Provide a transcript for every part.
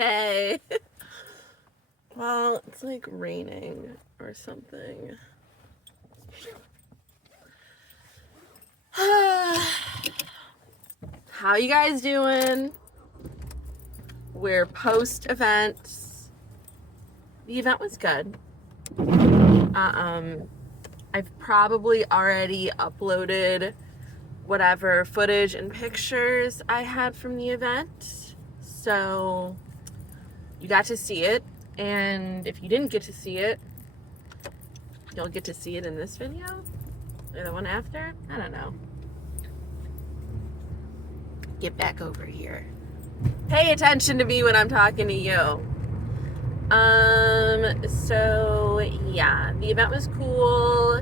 Hey. Well, it's like raining or something. How you guys doing? We're post-event. The event was good. I've probably already uploaded whatever footage and pictures I had from the event. So you got to see it. And if you didn't get to see it, you'll get to see it in this video or the one after. I don't know. Get back over here. Pay attention to me when I'm talking to you. So yeah, the event was cool.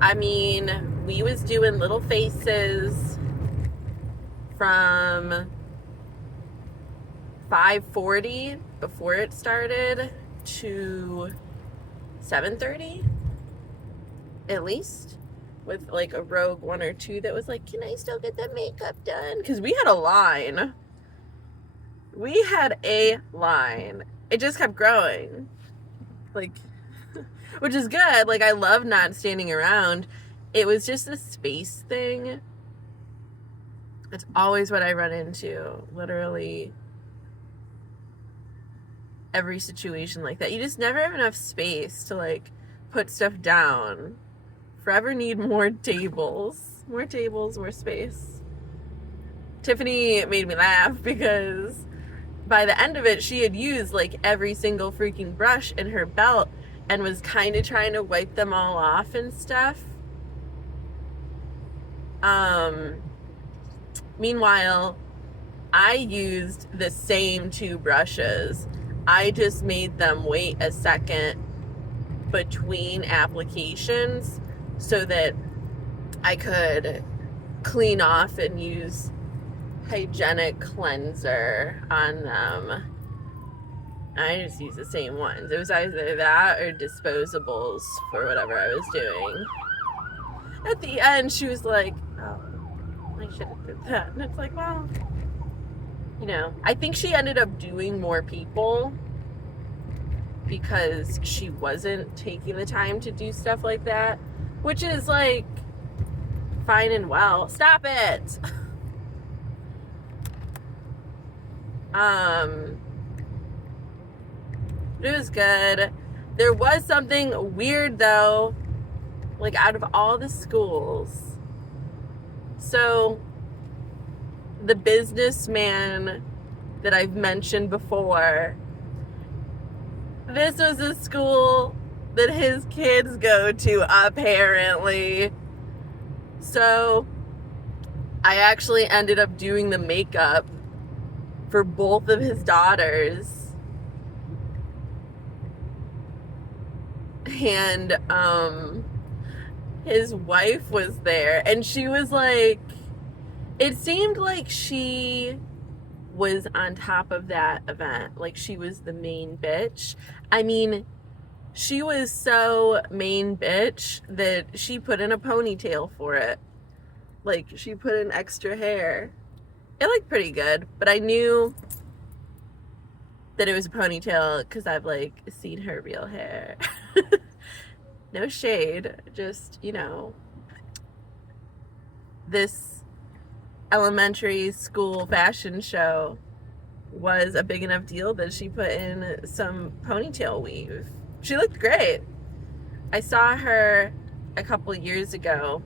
I mean, we was doing little faces from 5:40 before it started to 7:30 at least, with like a rogue one or two that was like, can I still get the makeup done? Because we had a line. It just kept growing, like, which is good. Like, I love not standing around. It was just a space thing. It's always what I run into, literally every situation like that. You just never have enough space to like put stuff down. Forever need more tables, more space. Tiffany made me laugh because by the end of it, she had used like every single freaking brush in her belt and was kind of trying to wipe them all off and stuff. Meanwhile, I used the same two brushes. I just made them wait a second between applications so that I could clean off and use hygienic cleanser on them. I just used the same ones. It was either that or disposables for whatever I was doing. At the end, she was like, oh, I should have did that. And it's like, well, you know, I think she ended up doing more people because she wasn't taking the time to do stuff like that, which is like fine and well. Stop it. It was good. There was something weird though, like out of all the schools. So the businessman that I've mentioned before, this was a school that his kids go to, apparently. So I actually ended up doing the makeup for both of his daughters. And his wife was there, and she was like, it seemed like she was on top of that event, like she was the main bitch. I mean, she was so main bitch that she put in a ponytail for it. Like, she put in extra hair. It looked pretty good, but I knew that it was a ponytail because I've like seen her real hair. No shade, just, you know, this elementary school fashion show was a big enough deal that she put in some ponytail weave. She looked great. I saw her a couple years ago,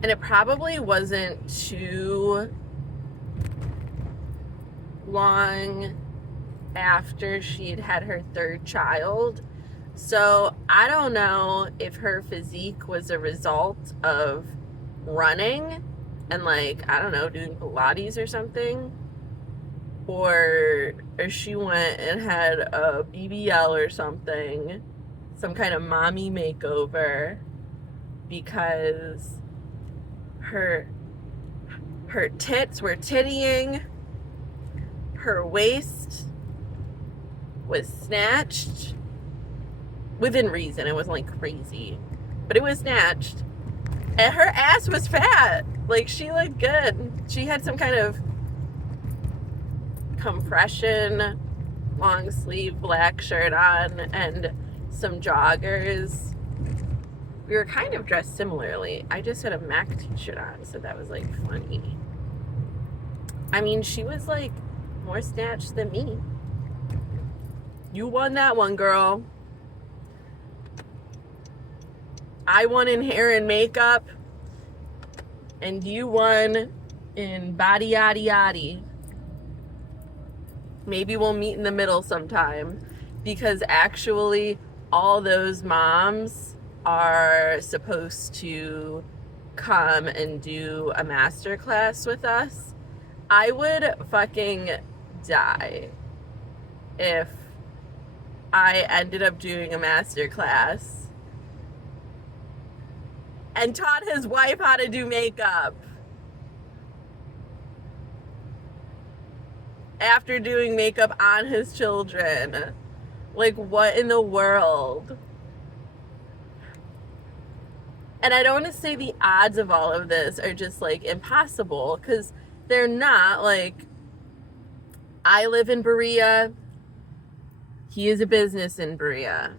and it probably wasn't too long after she had her third child. So I don't know if her physique was a result of running and like, I don't know, doing Pilates or something, or she went and had a BBL or something, some kind of mommy makeover, because her tits were tittying, her waist was snatched within reason. It wasn't like crazy, but it was snatched, and her ass was fat. Like, she looked good. She had some kind of compression long sleeve black shirt on and some joggers. We were kind of dressed similarly. I just had a Mac t-shirt on, so that was like funny. I mean, she was like more snatched than me. You won that one, girl. I won in hair and makeup, and you won in body yaddy yaddy. Maybe we'll meet in the middle sometime, because actually all those moms are supposed to come and do a master class with us. I would fucking die if I ended up doing a master class and taught his wife how to do makeup after doing makeup on his children. Like, what in the world? And I don't want to say the odds of all of this are just like impossible, because they're not. Like, I live in Berea. He is a business in Berea.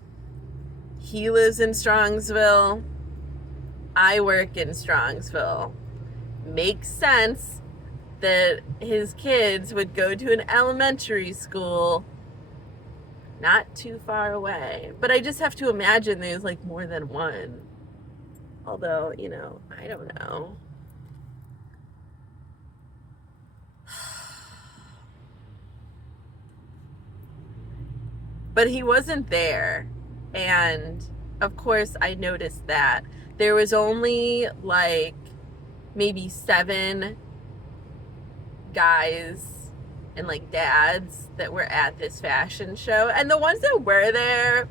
He lives in Strongsville. I work in Strongsville. Makes sense that his kids would go to an elementary school not too far away. But I just have to imagine there's like more than one. Although, you know, I don't know. But he wasn't there. And of course I noticed that. There was only like maybe 7 guys and like dads that were at this fashion show. And the ones that were there,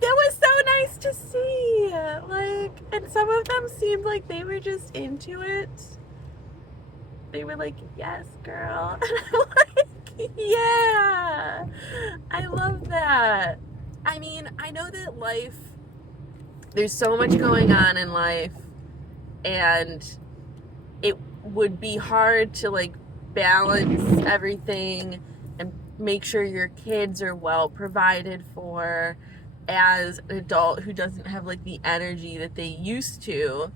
it was so nice to see. Like, and some of them seemed like they were just into it. They were like, yes, girl. And I'm like, yeah, I love that. I mean, I know that life, there's so much going on in life, and it would be hard to like balance everything and make sure your kids are well provided for as an adult who doesn't have like the energy that they used to,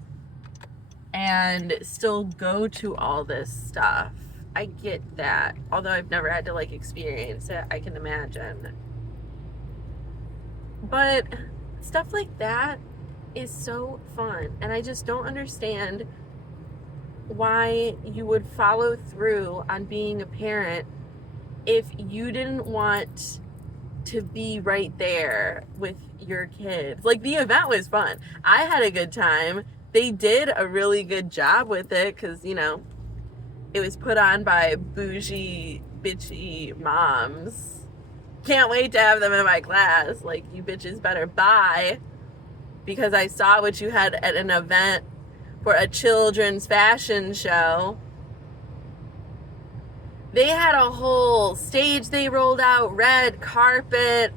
and still go to all this stuff. I get that. Although I've never had to like experience it, I can imagine. But stuff like that is so fun, and I just don't understand why you would follow through on being a parent if you didn't want to be right there with your kids. Like, the event was fun. I had a good time. They did a really good job with it, because, you know, it was put on by bougie, bitchy moms. Can't wait to have them in my class. Like, you bitches better buy, because I saw what you had at an event for a children's fashion show. They had a whole stage they rolled out, red carpet,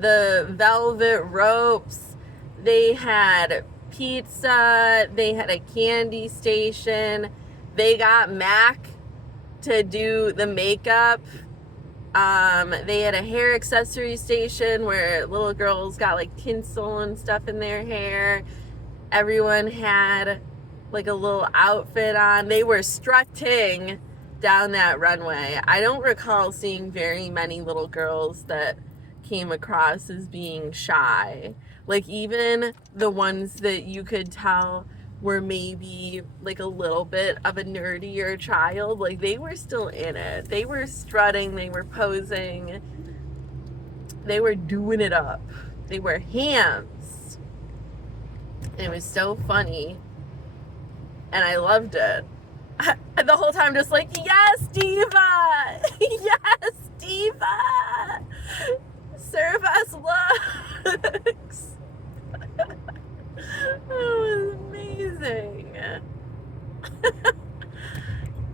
the velvet ropes. They had pizza. They had a candy station. They got Mac to do the makeup. They had a hair accessory station where little girls got like tinsel and stuff in their hair. Everyone had like a little outfit on. They were strutting down that runway. I don't recall seeing very many little girls that came across as being shy. Like, even the ones that you could tell were maybe like a little bit of a nerdier child, like, they were still in it. They were strutting, they were posing, they were doing it up. They were hams. It was so funny, and I loved it. The whole time just like, yes, diva! Yes, diva! Serve us looks! It was amazing.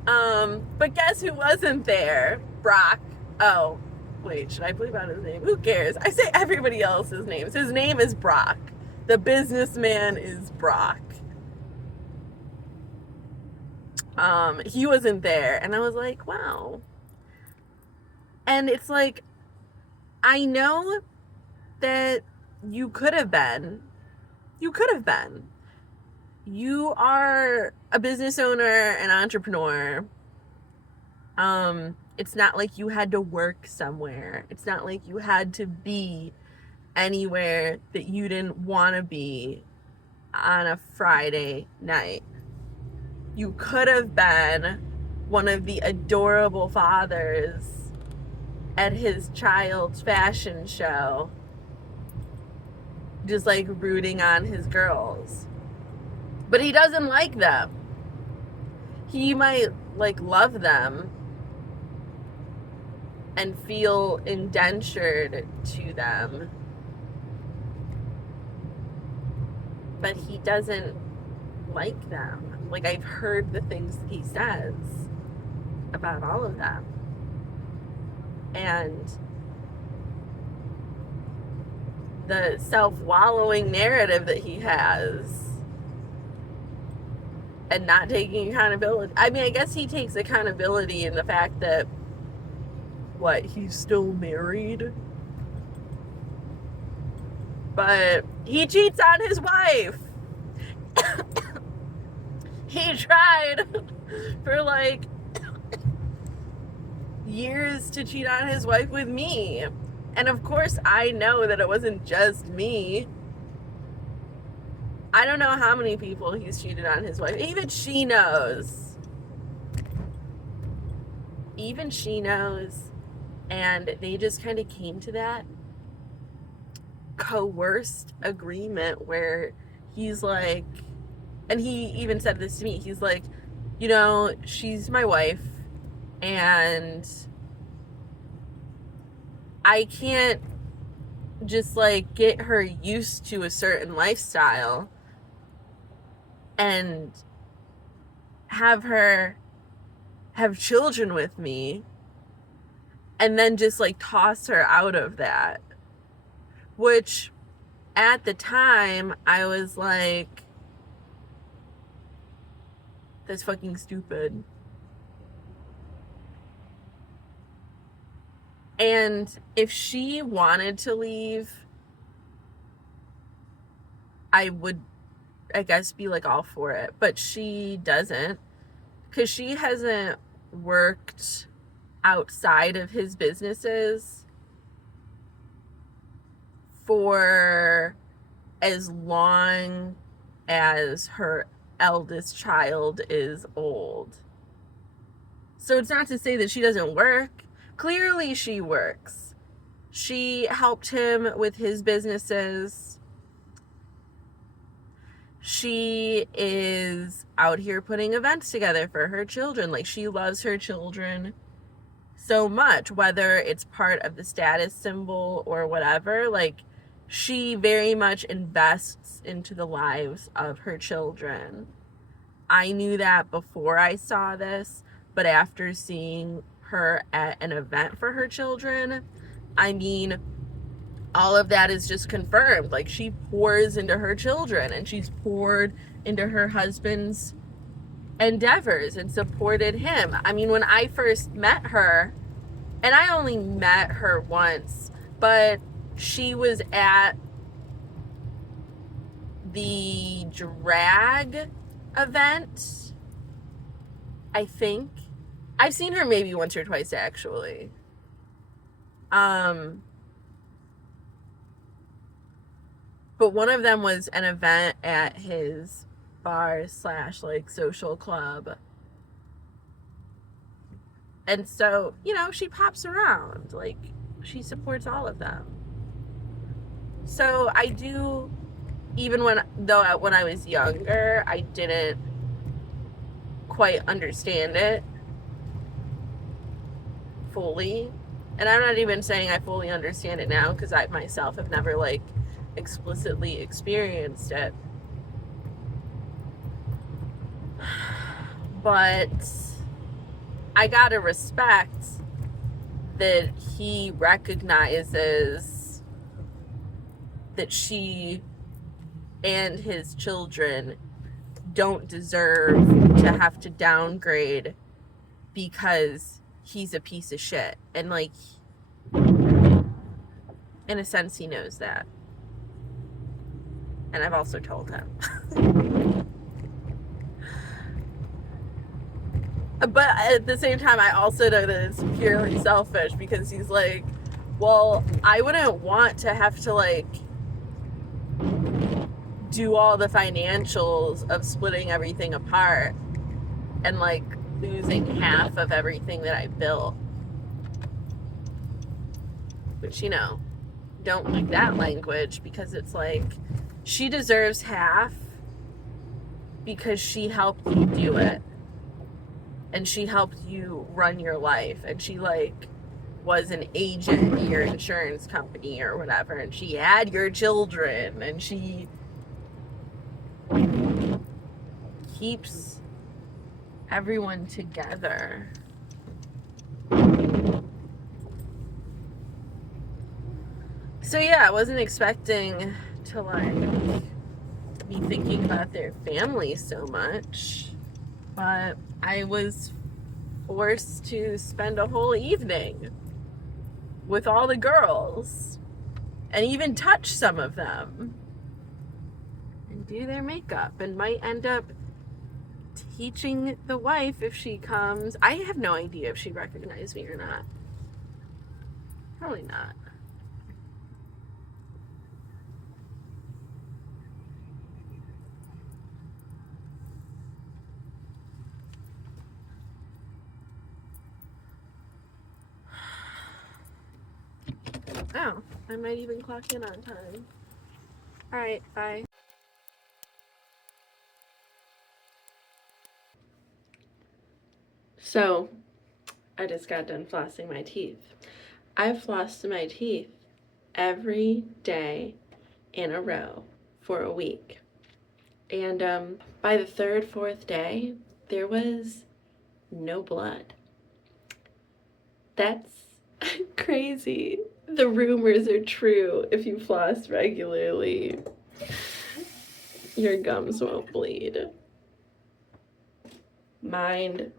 But guess who wasn't there? Brock. Oh, wait, should I bleep out his name? Who cares? I say everybody else's names. His name is Brock. The businessman is Brock. He wasn't there, and I was like, wow, And it's like, I know that you could have been. You could have been. You are a business owner, an entrepreneur. It's not like you had to work somewhere. It's not like you had to be anywhere that you didn't want to be on a Friday night. You could have been one of the adorable fathers at his child's fashion show, just like rooting on his girls. But he doesn't like them. He might like love them and feel indentured to them, but he doesn't like them. Like, I've heard the things that he says about all of them. And the self-wallowing narrative that he has and not taking accountability. I mean, I guess he takes accountability in the fact that, what, he's still married? But he cheats on his wife. He tried for like years to cheat on his wife with me. And of course I know that it wasn't just me. I don't know how many people he's cheated on his wife. Even she knows. Even she knows. And they just kind of came to that coerced agreement where he's like, and he even said this to me, he's like, you know, she's my wife and I can't just like get her used to a certain lifestyle and have her have children with me and then just like toss her out of that. Which at the time I was like, that's fucking stupid. And if she wanted to leave, I would, I guess, be like all for it. But she doesn't, because she hasn't worked outside of his businesses for as long as her eldest child is old. So it's not to say that she doesn't work. Clearly she works. She helped him with his businesses. She is out here putting events together for her children. Like, she loves her children so much, whether it's part of the status symbol or whatever. Like, she very much invests into the lives of her children. I knew that before I saw this, but after seeing her at an event for her children, I mean, all of that is just confirmed. Like, she pours into her children, and she's poured into her husband's endeavors and supported him. I mean, when I first met her, and I only met her once, but she was at the drag event, I think. I've seen her maybe once or twice, actually. But one of them was an event at his bar / like social club. And so, you know, she pops around. Like, she supports all of them. So I do, even when I was younger, I didn't quite understand it fully. And I'm not even saying I fully understand it now, because I myself have never like explicitly experienced it. But I gotta respect that he recognizes that she and his children don't deserve to have to downgrade because he's a piece of shit. And like, In a sense, he knows that. And I've also told him. But at the same time, I also know that it's purely selfish because he's like, well, I wouldn't want to have to, like, do all the financials of splitting everything apart and, like, losing half of everything that I built. Which, you know, don't like that language because it's like, she deserves half because she helped you do it. And she helped you run your life. And she, like, was an agent at your insurance company or whatever. And she had your children. And she keeps everyone together. So, yeah, I wasn't expecting to, like, be thinking about their family so much. But I was forced to spend a whole evening with all the girls and even touch some of them and do their makeup and might end up teaching the wife if she comes. I have no idea if she recognized me or not. Probably not. Oh, I might even clock in on time. Alright, bye. So, I just got done flossing my teeth. I've flossed my teeth every day in a row for a week. And by the third, fourth day, there was no blood. That's crazy. The rumors are true. If you floss regularly, your gums won't bleed. Mind